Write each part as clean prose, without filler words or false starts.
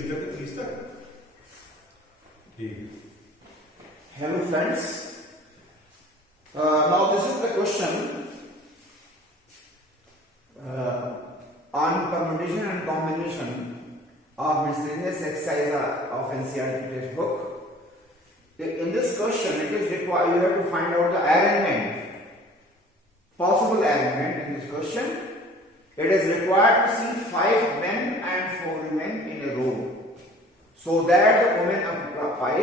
बिस्तर के 30 तक ठीक. Hello friends, now this is the question on permutation and combination of miscellaneous exercise of NCERT textbook. In this question, it is required you have to find out the arrangement, possible arrangement in this question. It is required to see 5 men and 4 women in a row, so that the women occupy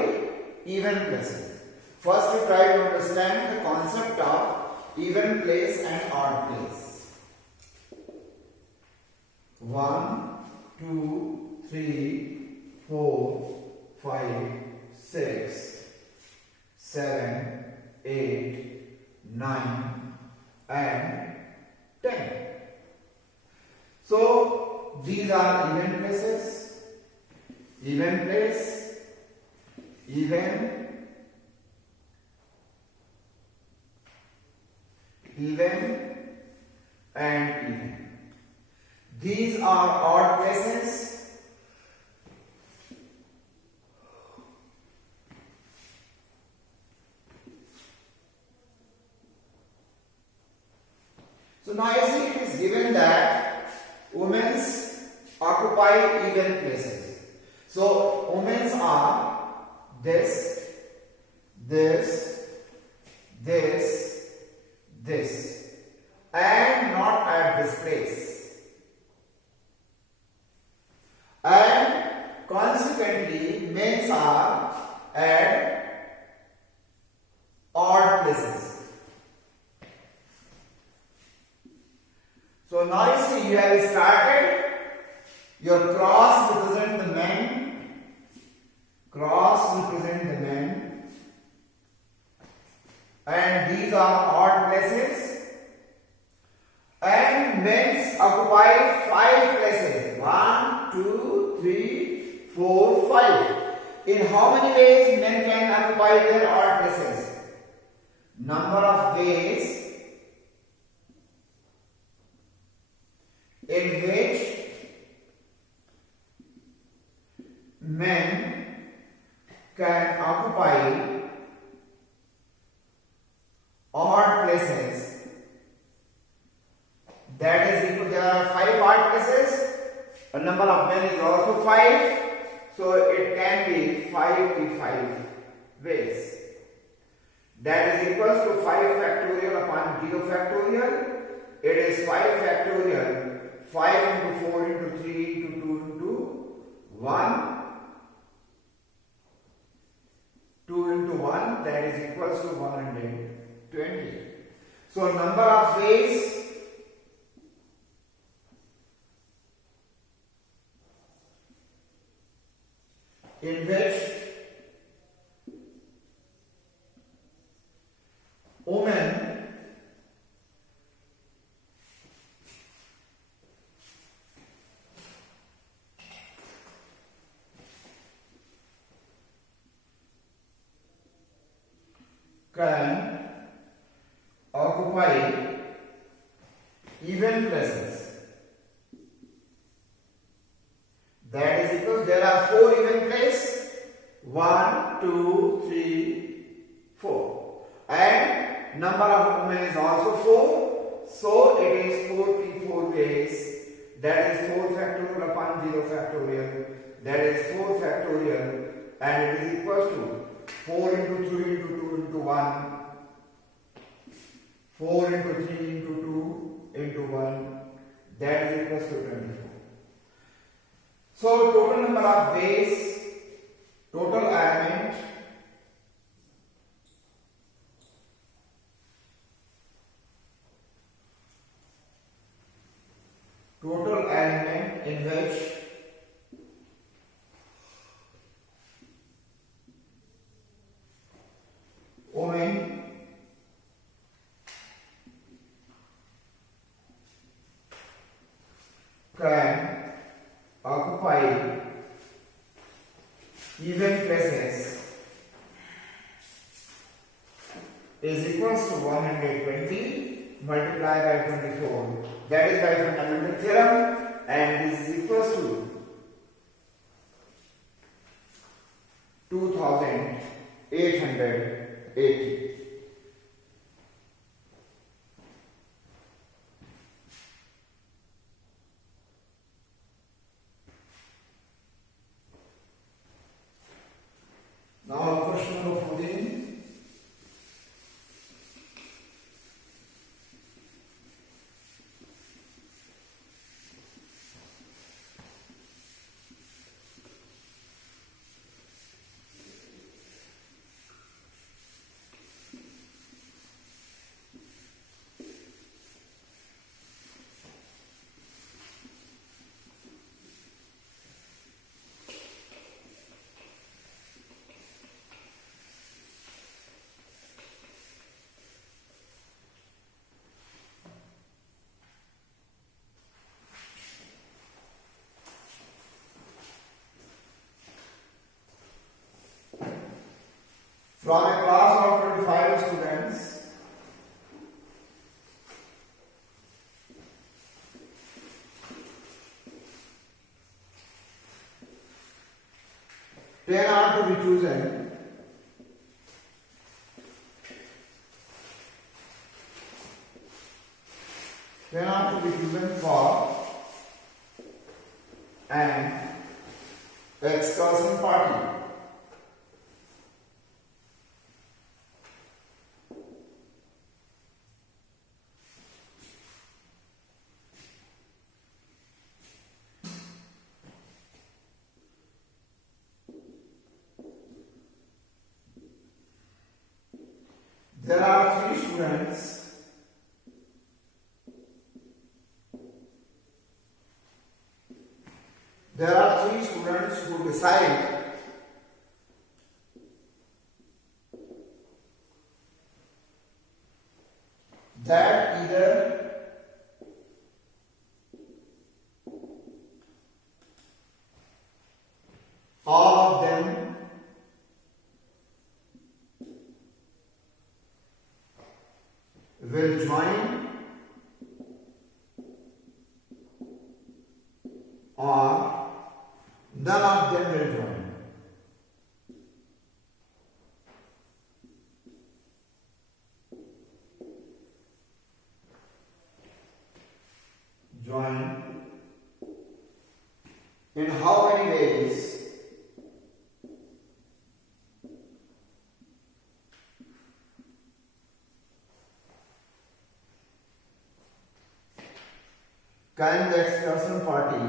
even places. First, we try to understand the concept of even place and odd place. 1, 2, 3, 4, 5, 6, 7, 8, 9, and 10. So these are even places, even place, even, and even. These are odd places, so now you see it is given that women occupy even places. So women are this, this, this, this, and not at this place. And consequently, men are at odd places. So now you see you have started. Your cross represent the men. Cross represent the men. And these are odd places. And men occupy 5 places. 1, 2, 3, 4, 5. In how many ways men can occupy their odd places? Number of ways in which men can occupy odd places. That is equal, there are 5 odd places. A number of men is also 5. So it can be 5 ways. That is equals to 5 factorial upon 0 factorial. It is 5 factorial. 5 into 4 into 3 into 2 into 1. 2 into 1, that is equals to 120. So number of ways in which women can occupy even places. That is equal, there are 4 even places. 1, 2, 3, 4. And number of women is also 4. So it is 4 ways. That is 4 factorial upon 0 factorial. That is 4 factorial. And it is equal to 4 into 3 into 2 into 1. 4 into 3 into 2 into 1. That is equal to 24. So total number of ways, total element, in which women can occupy even places is equals to 120 multiplied by 24. That is by fundamental theorem, and this is equals to 380. Now question number 14. From a class of 25 students, ten are to be chosen. Ten are to be chosen for an excursion party. There are 3 students. There are 3 students who decide that either all of them will join or none of them will join. Join in how many ways? Can the excursion party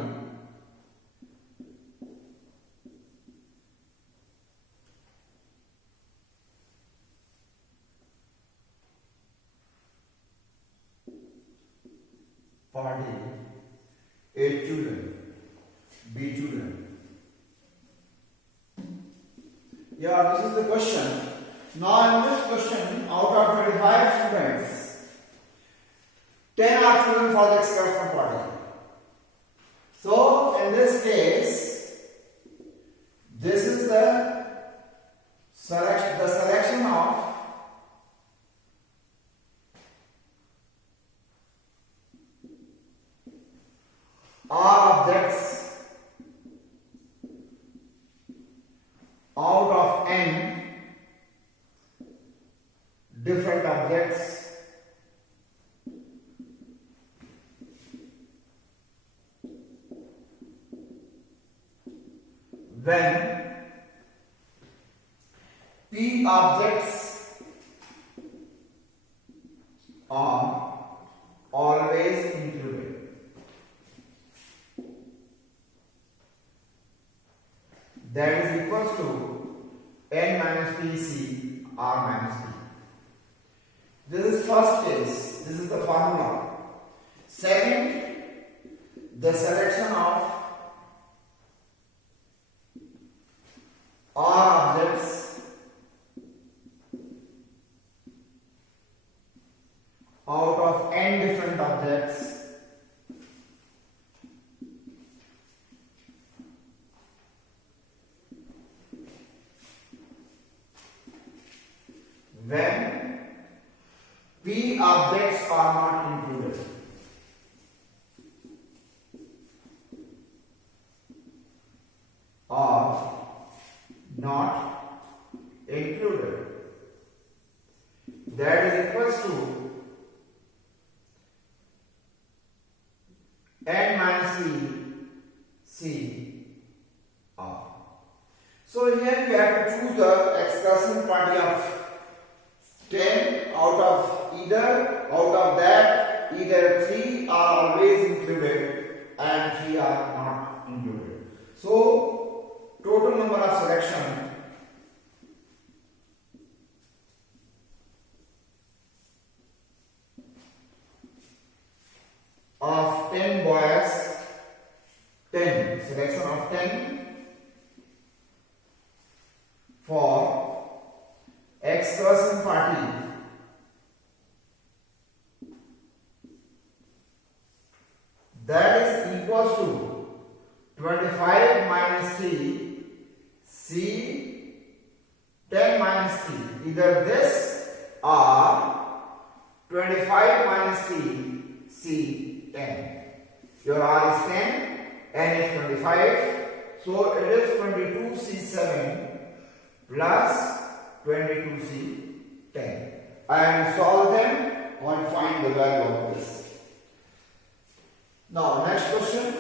A children, B children? Yeah, this is the question. Now in this question, out of 25 students, 10 are chosen for the excursion party. So in this case, this is the selection of all objects out of n different objects when p objects are always included. That is equals to n minus pc r minus p. This is first case. This is the formula. Second, the selection of all objects out of n different objects when p objects are not included. Are not included. that is equals to n minus t C R. So here we have to choose the excursion party of 10 out of that either 3 are always included and 3 are not included. So total number of selection of 10 boys, 10 selection of 10 for excursion party that is equals to 25 minus 3 C 10 minus 3, either this or 25 minus 3 C 10. Your R is 10, N is 25, so it is 22C7 plus 22C10. And solve them and find the value of this. Now, next question.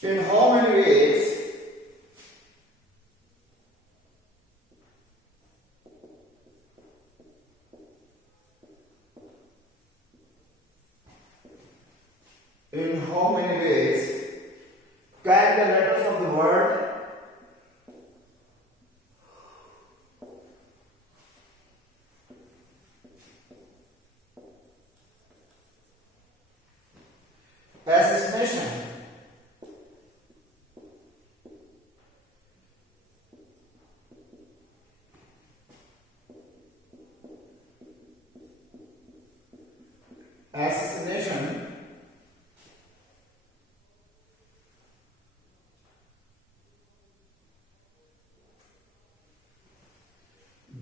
In how many ways can the letters of the word assassination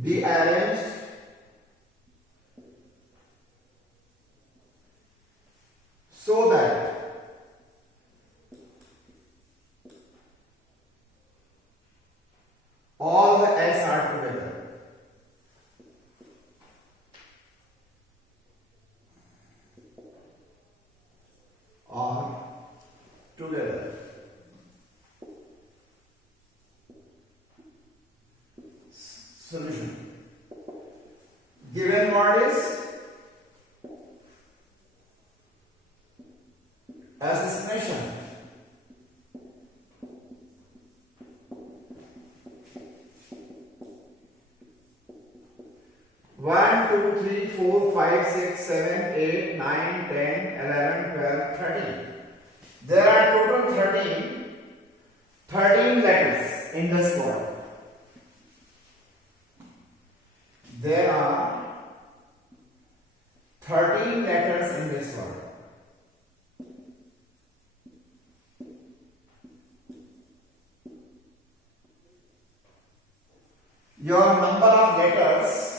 be arranged so that all the S are together. Solution. Given word is assassination. One, two, three, four, 5, 6, 7, 8, 9, 10, 11, 12, 13. There are total 13 letters in this word. There are 13 letters in this word. Your number of letters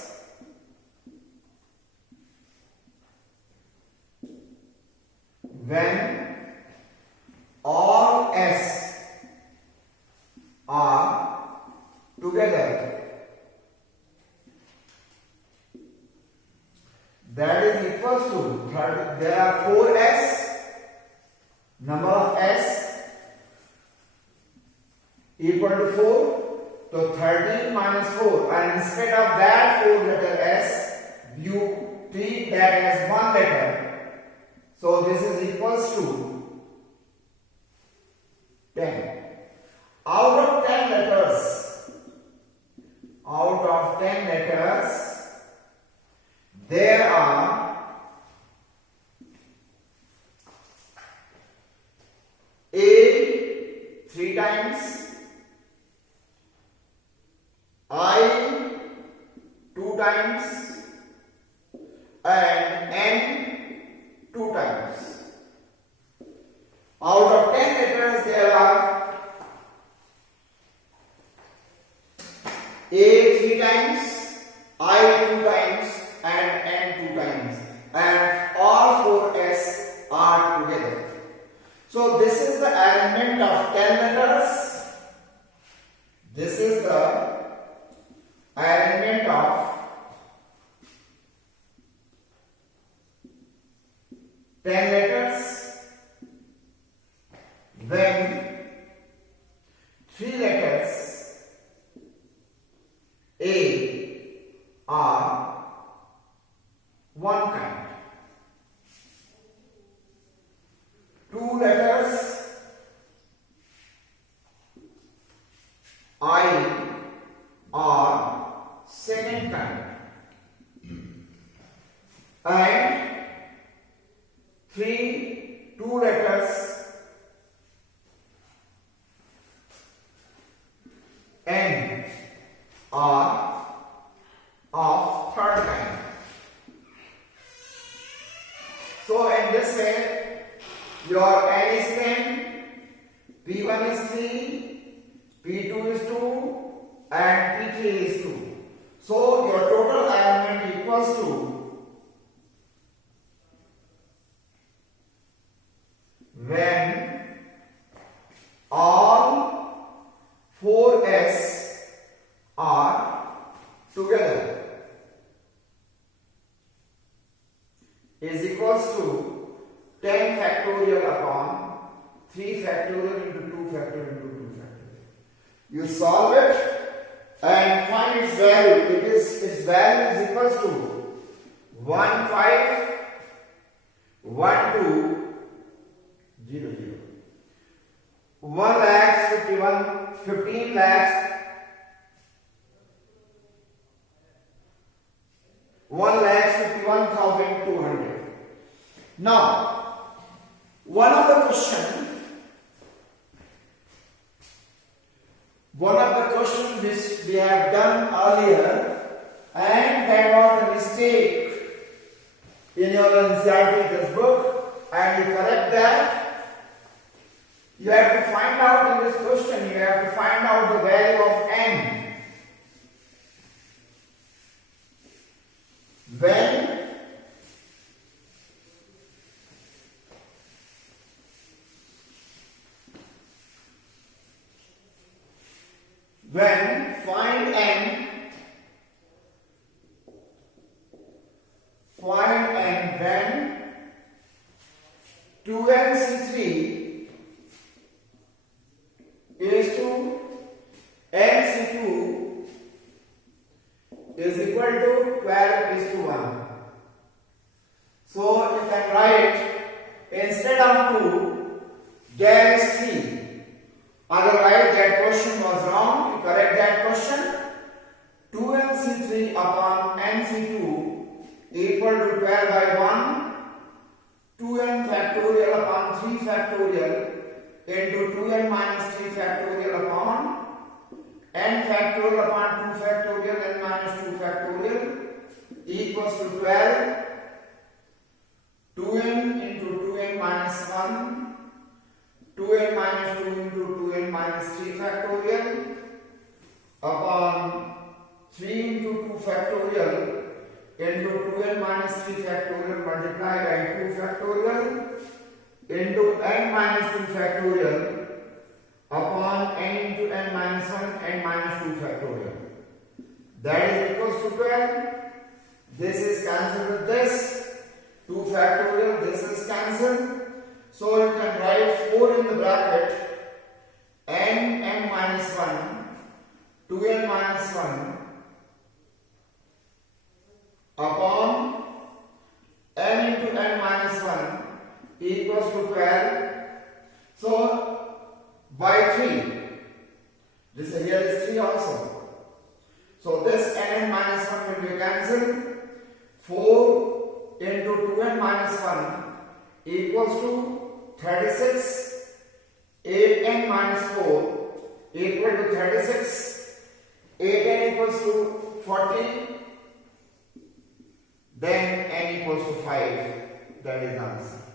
when all S are together, that is equals to 30. There are 4 S, number of S equal to 4. So 13 minus 4, and instead of that 4 letter S, you treat that as 1 letter. So this is equals to 10. Out of 10 letters, there are A 3 times, I 2 times, and n 2 times. Out of 10 letters there are A 3 times, I 2 times and N 2 times, and all 4 S are together. So this is the arrangement of 10 letters. This is the arrangement of 10 letters when 3 letters A are one kind, 2 letters I are second kind, and 2 letters N are of third kind. So in this way, your N is 10, P1 is 3, P2 is 2, and P3 is 2. So your total arrangement equals to, when all 4s are together, is equals to 10 factorial upon 3 factorial into 2 factorial into 2 factorial. You solve it and find its value. Its value is equals to 1 5 1 2 0 0. 1 lakhs 51 15 lakhs 1,51,200. Now, one of the questions which we have done earlier, and that was a mistake in your NCERT textbook, and you correct that. You have to find out in this question, you have to find out the value of n. When find n when 2nc3 is to nc2 is equal to 12 is to 1. So you can write, instead of 2 there is 3. Otherwise that question was wrong. You correct that question. 2nc3 upon nc2 equal to 12 by 1. 2n factorial upon 3 factorial into 2n minus 3 factorial upon n factorial upon 2 factorial n minus 2 factorial equals to 12. 2n into 2n minus 1, 2n minus 2 into 2n minus 3 factorial upon 3 into 2 factorial into 2n minus 3 factorial multiplied by 2 factorial into n minus 2 factorial upon n into n minus 1 n minus 2 factorial. That is equals to 12. This is cancelled with this. 2 factorial, this is cancelled. So you can write 4 in the bracket, n minus 1, 2n minus 1 upon n into n minus 1 equals to 12. So by 3, this here is 3 also. So this n minus 1 will be cancelled. 4 into 2n minus 1 equals to 36. 8n minus 4 equal to 36. 8n equals to 40. Then n equals to 5, that is the answer.